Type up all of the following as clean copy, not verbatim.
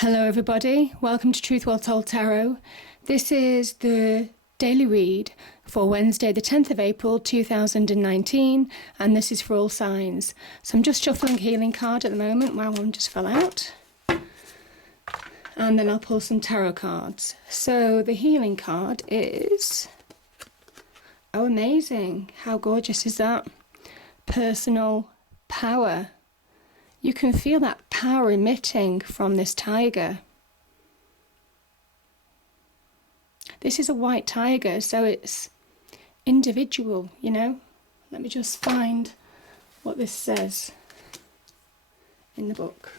Hello everybody, welcome to Truth Well Told Tarot. This is the daily read for Wednesday the 10th of April 2019 and this is for all signs. So I'm just shuffling a healing card at the moment, my one just fell out. And then I'll pull some tarot cards. So the healing card is, oh amazing, how gorgeous is that? Personal power. You can feel that power emitting from this tiger. This is a white tiger, so it's individual, you know. Let me just find what this says in the book.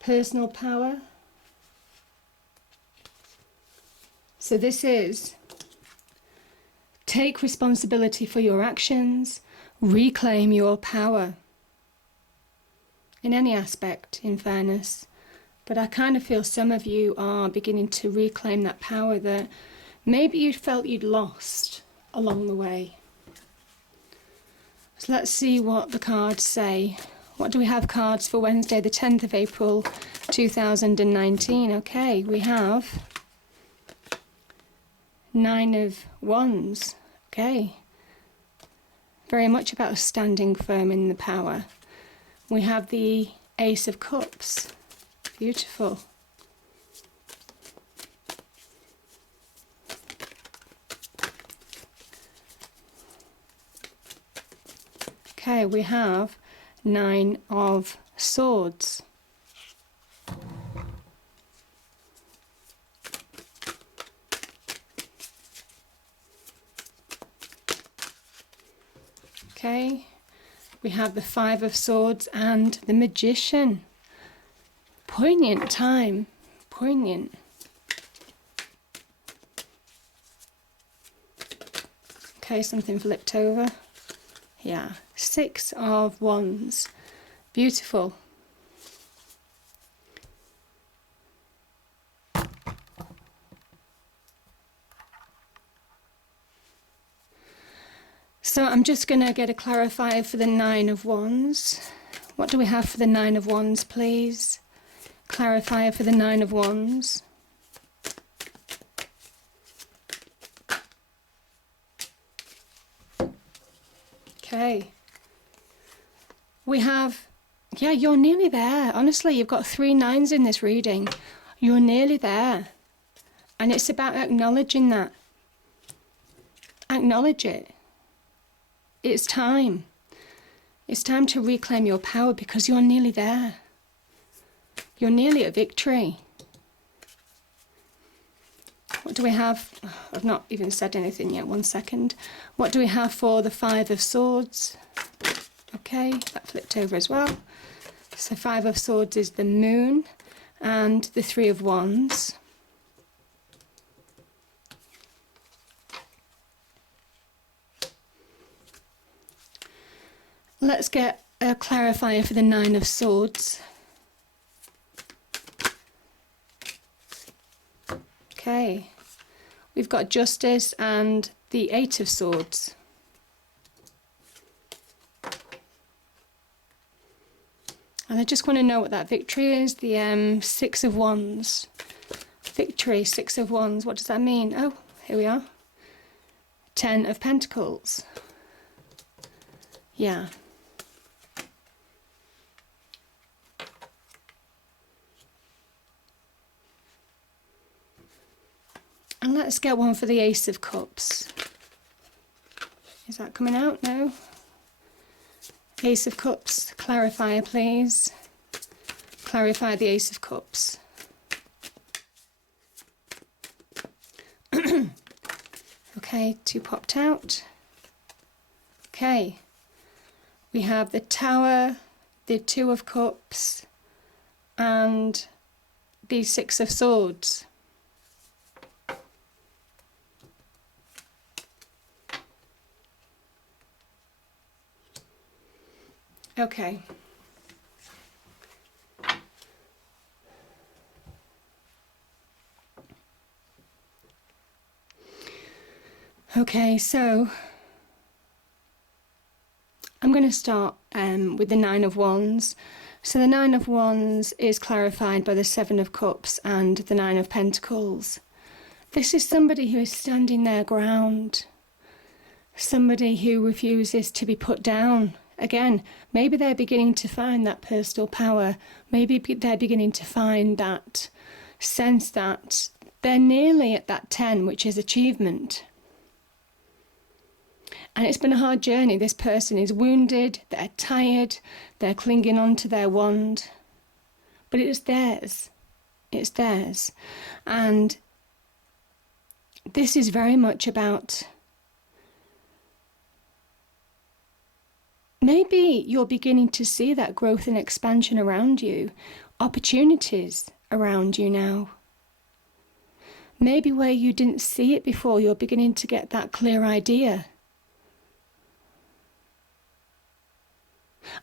Personal power. So this is take responsibility for your actions, reclaim your power. In any aspect, in fairness, but I kind of feel some of you are beginning to reclaim that power that maybe you felt you'd lost along the way. So let's see what the cards say. What do we have cards for Wednesday the 10th of April 2019? Okay, we have Nine of Wands. Okay, very much about standing firm in the power. We have the Ace of Cups. Beautiful. Okay, we have Nine of Swords. Okay. We have the Five of Swords and the Magician. Poignant time. Poignant. Okay, something flipped over. Yeah. Six of Wands. Beautiful. So I'm just going to get a clarifier for the Nine of Wands. What do we have for the Nine of Wands, please? Clarifier for the Nine of Wands. Okay. We have, yeah, you're nearly there. Honestly, you've got 3 nines in this reading. You're nearly there. And it's about acknowledging that. Acknowledge it. It's time. It's time to reclaim your power because you're nearly there. You're nearly at victory. What do we have? Oh, I've not even said anything yet. 1 second. What do we have for the Five of Swords? Okay, that flipped over as well. So Five of Swords is the Moon and the Three of Wands. Let's get a clarifier for the Nine of Swords. Okay, we've got Justice and the Eight of Swords. And I just want to know what that victory is. The Six of Wands. Victory, Six of Wands. What does that mean? Oh, here we are. 10 of Pentacles. Yeah. And let's get one for the Ace of Cups. Is that coming out? No? Ace of Cups, clarifier please. Clarify the Ace of Cups. Okay, 2 popped out. Okay, we have the Tower, the Two of Cups, and the Six of Swords. Okay. Okay, so I'm going to start with the Nine of Wands. So the Nine of Wands is clarified by the Seven of Cups and the Nine of Pentacles. This is somebody who is standing their ground. Somebody who refuses to be put down. Again, maybe they're beginning to find that personal power. Maybe they're beginning to find that sense that they're nearly at that 10, which is achievement. And it's been a hard journey. This person is wounded, they're tired, they're clinging on to their wand. But it's theirs. It's theirs. And this is very much about, maybe you're beginning to see that growth and expansion around you, opportunities around you now. Maybe where you didn't see it before, you're beginning to get that clear idea.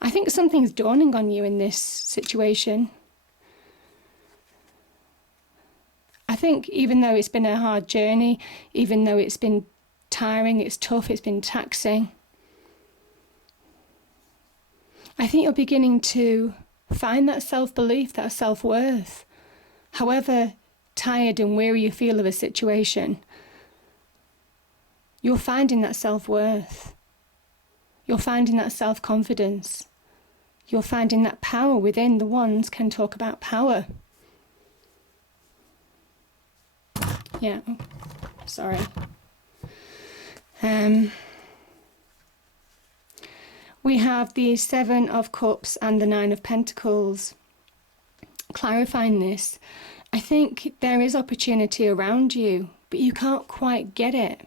I think something's dawning on you in this situation. I think even though it's been a hard journey, even though it's been tiring, it's tough, it's been taxing, I think you're beginning to find that self-belief, that self-worth. However tired and weary you feel of a situation, you're finding that self-worth. You're finding that self-confidence. You're finding that power within. The Wands can talk about power. Yeah, oh, sorry. We have the Seven of Cups and the Nine of Pentacles. Clarifying this, I think there is opportunity around you, but you can't quite get it.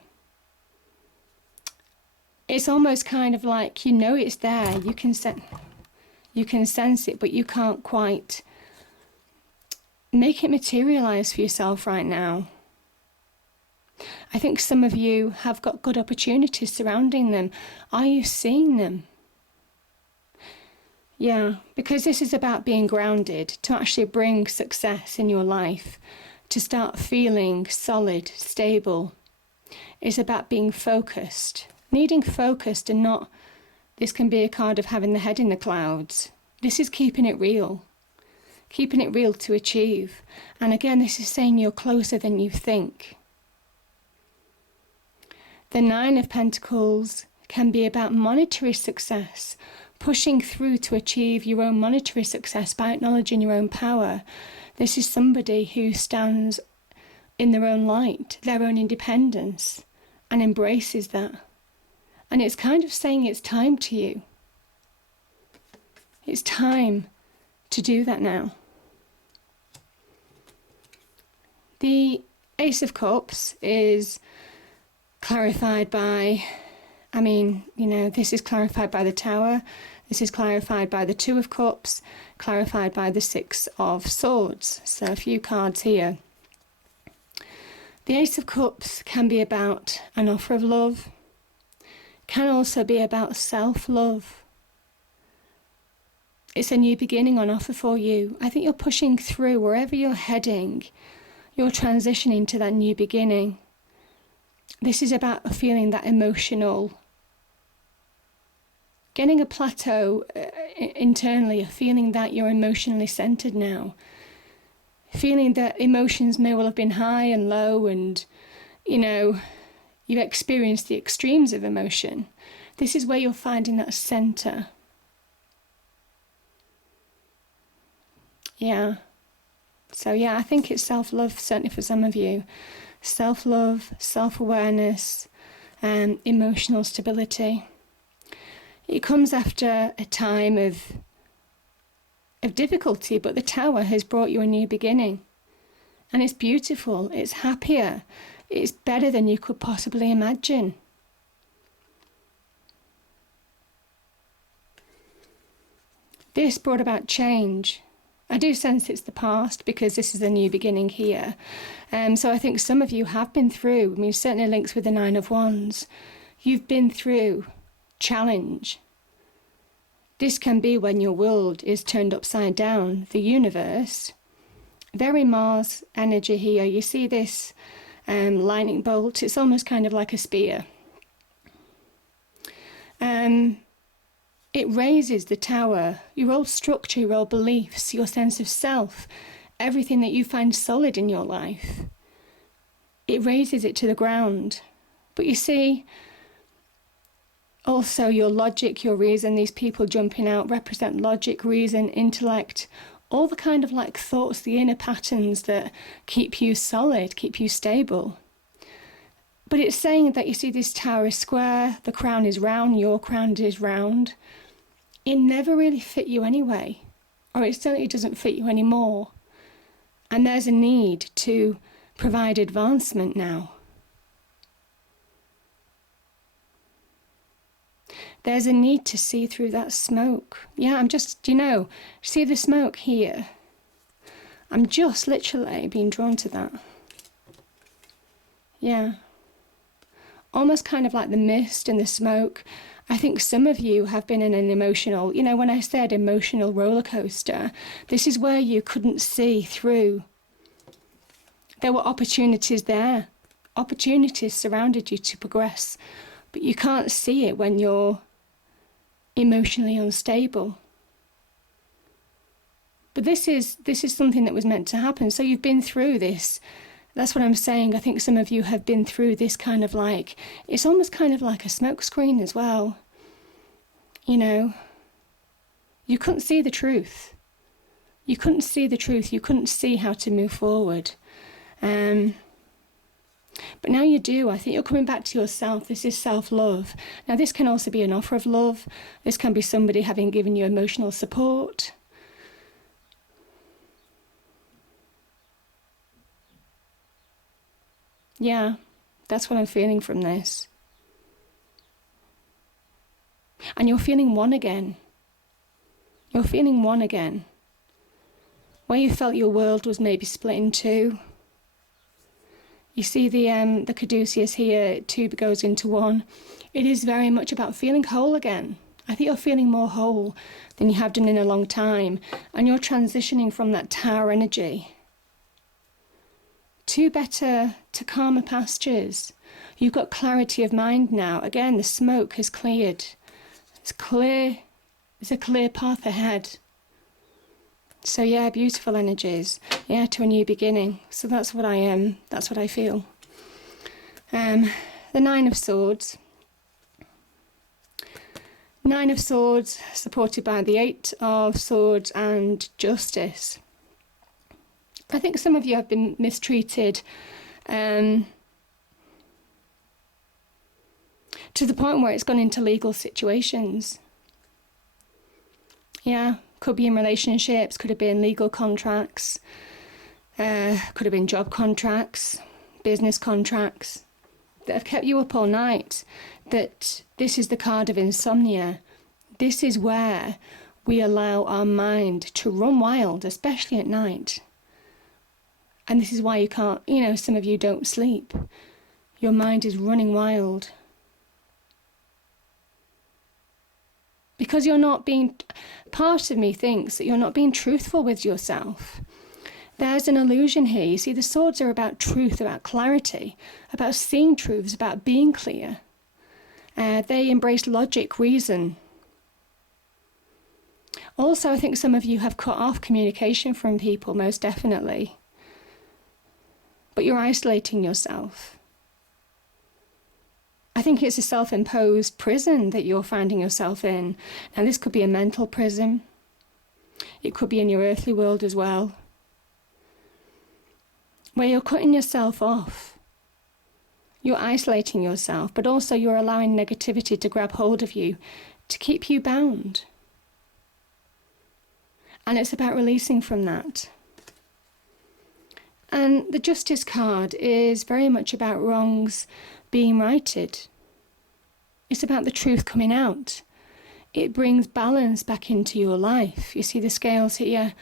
It's almost kind of like, you know it's there, you can sense it, but you can't quite make it materialize for yourself right now. I think some of you have got good opportunities surrounding them. Are you seeing them? Yeah, because this is about being grounded, to actually bring success in your life, to start feeling solid, stable. It's about being focused. Needing focused and not, this can be a card of having the head in the clouds. This is keeping it real to achieve. And again, this is saying you're closer than you think. The Nine of Pentacles can be about monetary success, pushing through to achieve your own monetary success by acknowledging your own power. This is somebody who stands in their own light, their own independence, and embraces that. And it's kind of saying it's time to you. It's time to do that now. The Ace of Cups is clarified by, this is clarified by the Tower. This is clarified by the Two of Cups, clarified by the Six of Swords. So a few cards here. The Ace of Cups can be about an offer of love, can also be about self-love. It's a new beginning on offer for you. I think you're pushing through wherever you're heading. You're transitioning to that new beginning. This is about feeling that emotional, getting a plateau internally, a feeling that you're emotionally centered now. Feeling that emotions may well have been high and low and, you've experienced the extremes of emotion. This is where you're finding that center. Yeah. So I think it's self-love, certainly for some of you. Self-love, self-awareness, and emotional stability. It comes after a time of difficulty, but the Tower has brought you a new beginning. And it's beautiful, it's happier, it's better than you could possibly imagine. This brought about change. I do sense it's the past because this is a new beginning here. So I think some of you have been through, certainly links with the Nine of Wands. You've been through challenge. This can be when your world is turned upside down. The universe, very Mars energy here. You see this lightning bolt. It's almost kind of like a spear. It raises the tower, your old structure, your old beliefs, your sense of self, everything that you find solid in your life. It raises it to the ground. But you see, also your logic, your reason, these people jumping out represent logic, reason, intellect, all the kind of like thoughts, the inner patterns that keep you solid, keep you stable. But it's saying that, you see, this tower is square, the crown is round, your crown is round. It never really fit you anyway, or it certainly doesn't fit you anymore. And there's a need to provide advancement now. There's a need to see through that smoke. Yeah, I'm just, see the smoke here? I'm just literally being drawn to that. Yeah. Almost kind of like the mist and the smoke. I think some of you have been in an emotional, when I said emotional roller coaster, this is where you couldn't see through. There were opportunities there. Opportunities surrounded you to progress, but you can't see it when you're emotionally unstable. But this is something that was meant to happen. So you've been through this. That's what I'm saying. I think some of you have been through this kind of like, it's almost kind of like a smoke screen as well. You couldn't see the truth. You couldn't see the truth. You couldn't see how to move forward. But now you do. I think you're coming back to yourself. This is self-love. Now this can also be an offer of love. This can be somebody having given you emotional support. Yeah, that's what I'm feeling from this. And you're feeling one again. You're feeling one again. Where you felt your world was maybe split in two. You see the caduceus here, two goes into one. It is very much about feeling whole again. I think you're feeling more whole than you have done in a long time. And you're transitioning from that tower energy to calmer pastures. You've got clarity of mind now. Again, the smoke has cleared. It's clear. There's a clear path ahead. So yeah, beautiful energies. Yeah, to a new beginning. So that's what that's what I feel. The Nine of Swords. Nine of Swords, supported by the Eight of Swords and Justice. I think some of you have been mistreated to the point where it's gone into legal situations. Yeah, could be in relationships, could have been legal contracts, could have been job contracts, business contracts that have kept you up all night. That this is the card of insomnia. This is where we allow our mind to run wild, especially at night. And this is why you can't, some of you don't sleep. Your mind is running wild. Because you're not being, part of me thinks that you're not being truthful with yourself. There's an illusion here. You see, the swords are about truth, about clarity, about seeing truths, about being clear. They embrace logic, reason. Also, I think some of you have cut off communication from people, most definitely. But you're isolating yourself. I think it's a self-imposed prison that you're finding yourself in. Now, this could be a mental prison. It could be in your earthly world as well, where you're cutting yourself off. You're isolating yourself, but also you're allowing negativity to grab hold of you, to keep you bound. And it's about releasing from that. And the Justice card is very much about wrongs being righted. It's about the truth coming out. It brings balance back into your life. You see the scales here,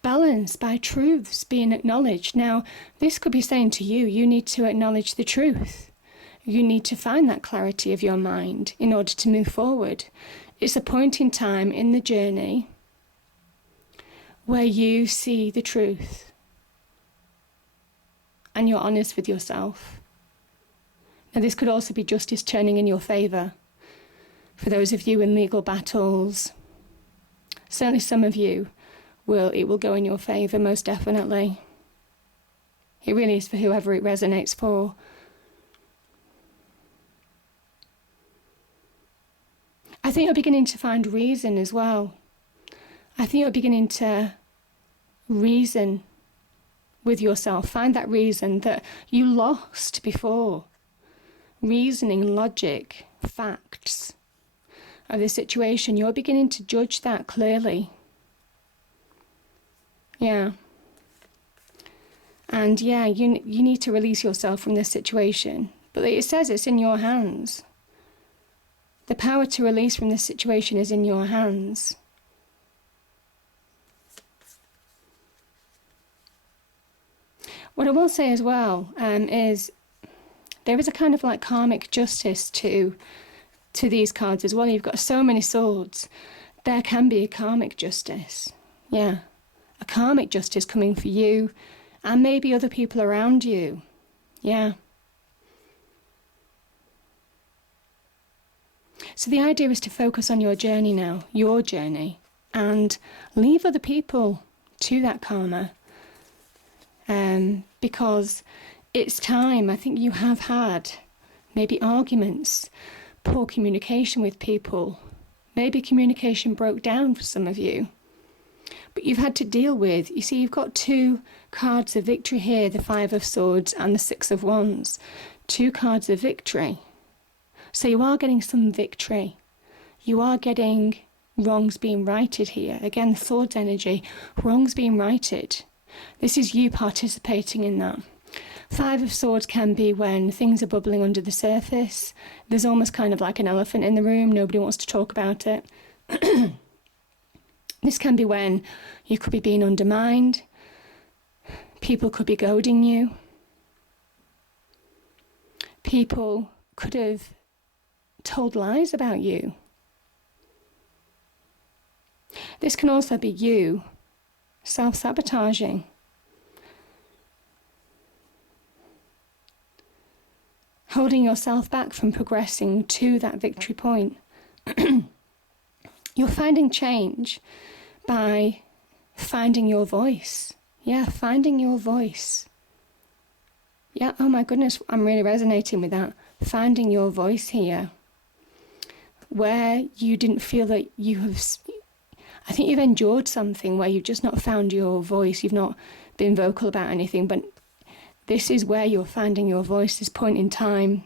balance by truths being acknowledged. Now, this could be saying to you, you need to acknowledge the truth. You need to find that clarity of your mind in order to move forward. It's a point in time in the journey where you see the truth and you're honest with yourself. Now, this could also be justice turning in your favour. For those of you in legal battles, certainly some of you it will go in your favour, most definitely. It really is for whoever it resonates for. I think you're beginning to find reason as well. I think you're beginning to reason with yourself. Find that reason that you lost before. Reasoning, logic, facts of the situation. You're beginning to judge that clearly. Yeah. And yeah, you need to release yourself from this situation. But it says it's in your hands. The power to release from this situation is in your hands. What I will say as well is there is a kind of like karmic justice to these cards as well. You've got so many swords. There can be a karmic justice. Yeah. A karmic justice coming for you and maybe other people around you. Yeah. So the idea is to focus on your journey now, your journey, and leave other people to that karma. Because it's time. I think you have had maybe arguments, poor communication with people. Maybe communication broke down for some of you. But you've had to deal with, you see, you've got two cards of victory here, the Five of Swords and the Six of Wands. Two cards of victory. So you are getting some victory. You are getting wrongs being righted here. Again, the Swords energy, wrongs being righted. This is you participating in that. Five of Swords can be when things are bubbling under the surface. There's almost kind of like an elephant in the room. Nobody wants to talk about it. This can be when you could be being undermined. People could be goading you. People could have told lies about you. This can also be you self-sabotaging. Holding yourself back from progressing to that victory point. You're finding change by finding your voice. Yeah, finding your voice. Yeah, oh my goodness, I'm really resonating with that. Finding your voice here. Where you didn't feel that you have... I think you've endured something where you've just not found your voice. You've not been vocal about anything, but this is where you're finding your voice, this point in time.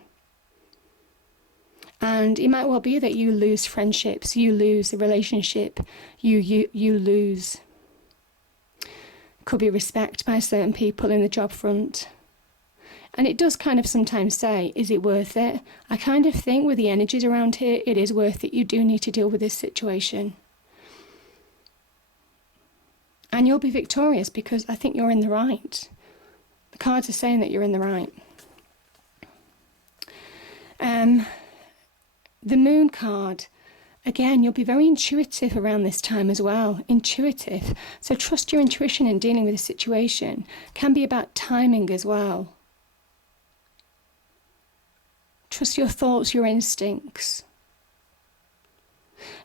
And it might well be that you lose friendships, you lose a relationship, you lose... Could be respect by certain people in the job front. And it does kind of sometimes say, is it worth it? I kind of think with the energies around here, it is worth it. You do need to deal with this situation. And you'll be victorious because I think you're in the right. The cards are saying that you're in the right. The Moon card, again, you'll be very intuitive around this time as well. Intuitive. So trust your intuition in dealing with a situation. Can be about timing as well. Trust your thoughts, your instincts.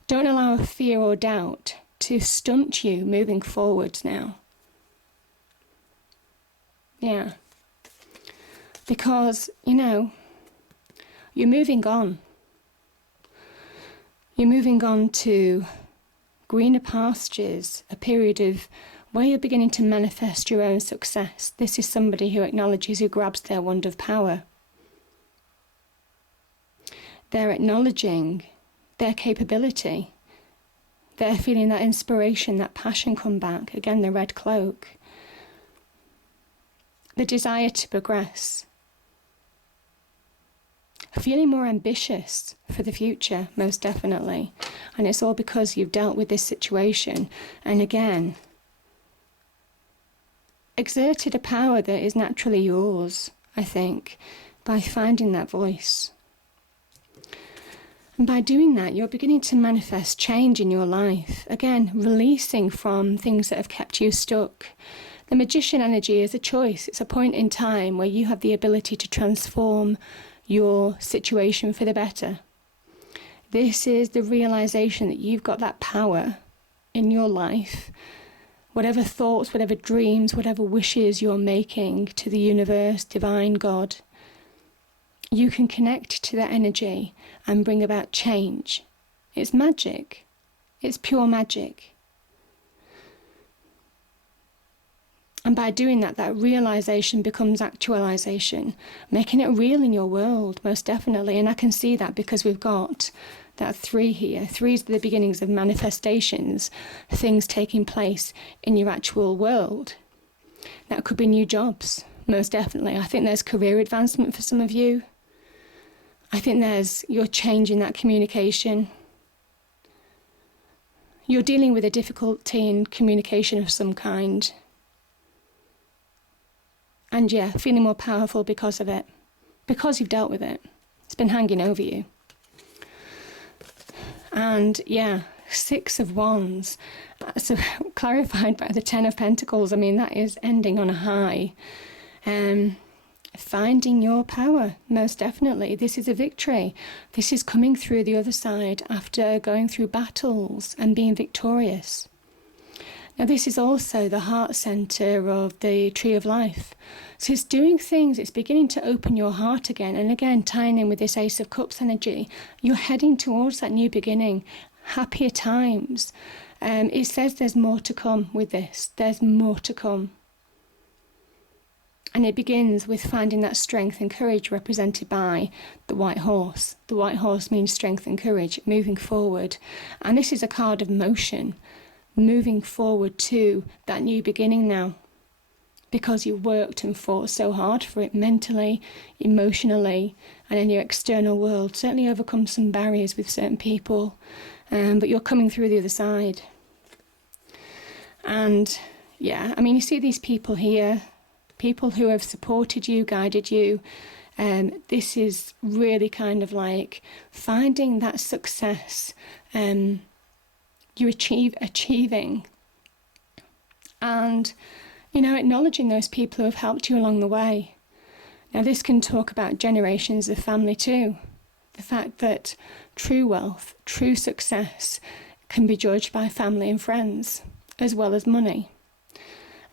Don't allow fear or doubt to stunt you moving forwards now. Yeah. Because, you're moving on. You're moving on to greener pastures, a period of where you're beginning to manifest your own success. This is somebody who acknowledges, who grabs their wand of power. They're acknowledging their capability. They're feeling that inspiration, that passion come back. Again, the red cloak. The desire to progress. Feeling more ambitious for the future, most definitely. And it's all because you've dealt with this situation. And again, exerted a power that is naturally yours, I think, by finding that voice. And by doing that, you're beginning to manifest change in your life. Again, releasing from things that have kept you stuck. The Magician energy is a choice. It's a point in time where you have the ability to transform your situation for the better. This is the realization that you've got that power in your life. Whatever thoughts, whatever dreams, whatever wishes you're making to the universe, divine God, you can connect to that energy and bring about change. It's magic. It's pure magic. And by doing that, that realization becomes actualization, making it real in your world, most definitely. And I can see that because we've got that 3 here. 3 is the beginnings of manifestations, things taking place in your actual world. That could be new jobs, most definitely. I think there's career advancement for some of you. I think you're changing that communication. You're dealing with a difficulty in communication of some kind. And yeah, feeling more powerful because of it. Because you've dealt with it. It's been hanging over you. And yeah, 6 of Wands. So clarified by the 10 of Pentacles. I mean, that is ending on a high. Finding your power, most definitely. This is a victory. This is coming through the other side after going through battles and being victorious. Now, this is also the heart center of the Tree of Life. So it's doing things, it's beginning to open your heart again. And again, tying in with this Ace of Cups energy, you're heading towards that new beginning, happier times. It says there's more to come with this. There's more to come. And it begins with finding that strength and courage represented by the white horse. The white horse means strength and courage, moving forward. And this is a card of motion. Moving forward to that new beginning now, because you worked and fought so hard for it mentally, emotionally, and in your external world. Certainly overcome some barriers with certain people, but you're coming through the other side. And yeah, I mean, you see these people here, people who have supported you, guided you. This is really kind of like finding that success. You're achieving, and acknowledging those people who have helped you along the way. Now this can talk about generations of family too. The fact that true wealth, true success can be judged by family and friends as well as money.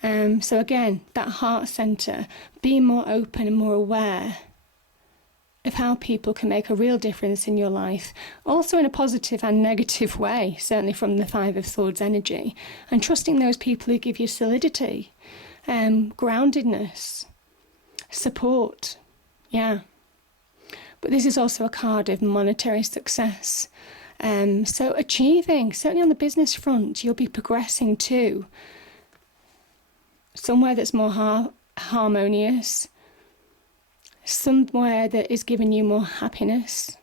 So again, that heart center, being more open and more aware of how people can make a real difference in your life, also in a positive and negative way, certainly from the 5 of Swords energy, and trusting those people who give you solidity, groundedness, support, yeah. But this is also a card of monetary success. So achieving, certainly on the business front, you'll be progressing to somewhere that's more harmonious, somewhere that is giving you more happiness,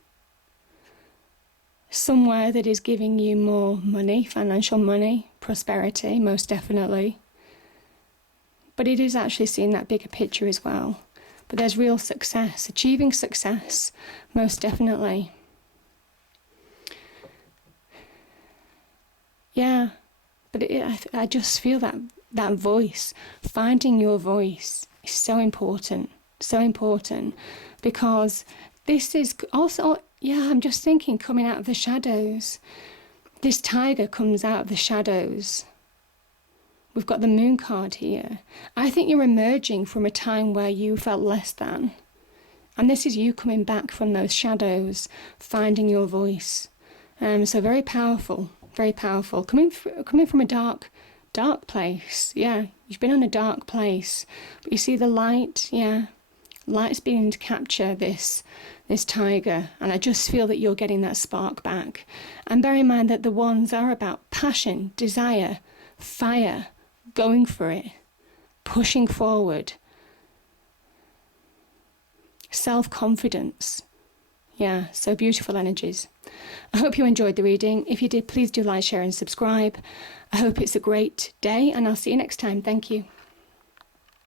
somewhere that is giving you more money, financial money, prosperity, most definitely. But it is actually seeing that bigger picture as well. But there's real success, achieving success, most definitely. Yeah, but I just feel that voice, finding your voice is so important. So important, because this is also, I'm just thinking, coming out of the shadows. This tiger comes out of the shadows. We've got the moon card here. I think you're emerging from a time where you felt less than. And this is you coming back from those shadows, finding your voice. So very powerful, very powerful. Coming from a dark place. Yeah, you've been in a dark place. But you see the light, yeah. Light's beginning to capture this tiger, and I just feel that you're getting that spark back. And bear in mind that the wands are about passion, desire, fire, going for it, pushing forward, self-confidence. Yeah, so beautiful energies. I hope you enjoyed the reading. If you did, please do like, share and subscribe. I hope it's a great day, and I'll see you next time. Thank you.